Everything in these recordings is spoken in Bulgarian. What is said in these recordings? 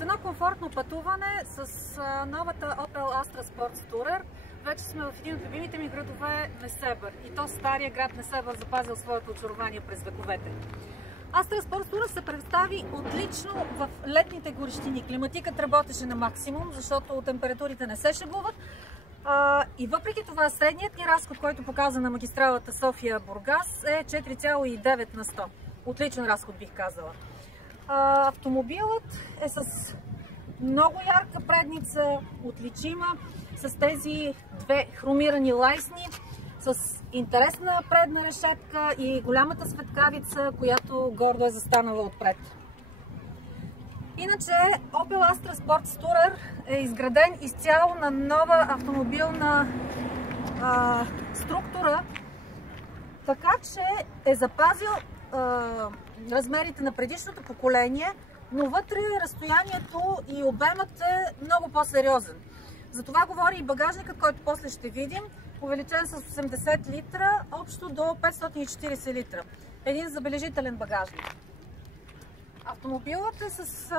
След едно комфортно пътуване с новата Opel Astra Sports Tourer, вече сме в един от любимите ми градове Несебър. И то стария град Несебър запазил своето очарование през вековете. Astra Sports Tourer се представи отлично в летните горещини. Климатикът работеше на максимум, защото температурите не се шегуват. И въпреки това средният ни разход, който показа на магистралата София-Бургас, е 4,9 на 100. Отличен разход, бих казала. Автомобилът е с много ярка предница, отличима, с тези две хромирани лайсни, с интересна предна решетка и голямата светкавица, която гордо е застанала отпред. Иначе Opel Astra Sports Tourer е изграден изцяло на нова автомобилна структура, така че е запазил размерите на предишното поколение, но вътре разстоянието и обемът е много по-сериозен. За това говори и багажникът, който после ще видим, увеличен с 80 литра, общо до 540 литра. Един забележителен багажник. Автомобилът е с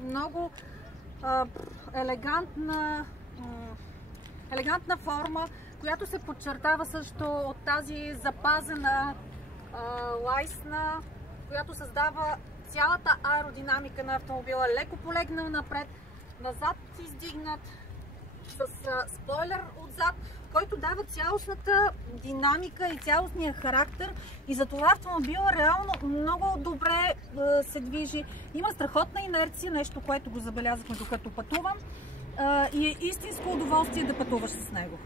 много елегантна форма, която се подчертава също от тази запазена лайсна, която създава цялата аеродинамика на автомобила, леко полегнал напред, назад издигнат, с спойлер отзад, който дава цялостната динамика и цялостния характер, и затова автомобила реално много добре се движи. Има страхотна инерция, нещо, което го забелязахме докато пътувам, и е истинско удоволствие да пътуваш с него.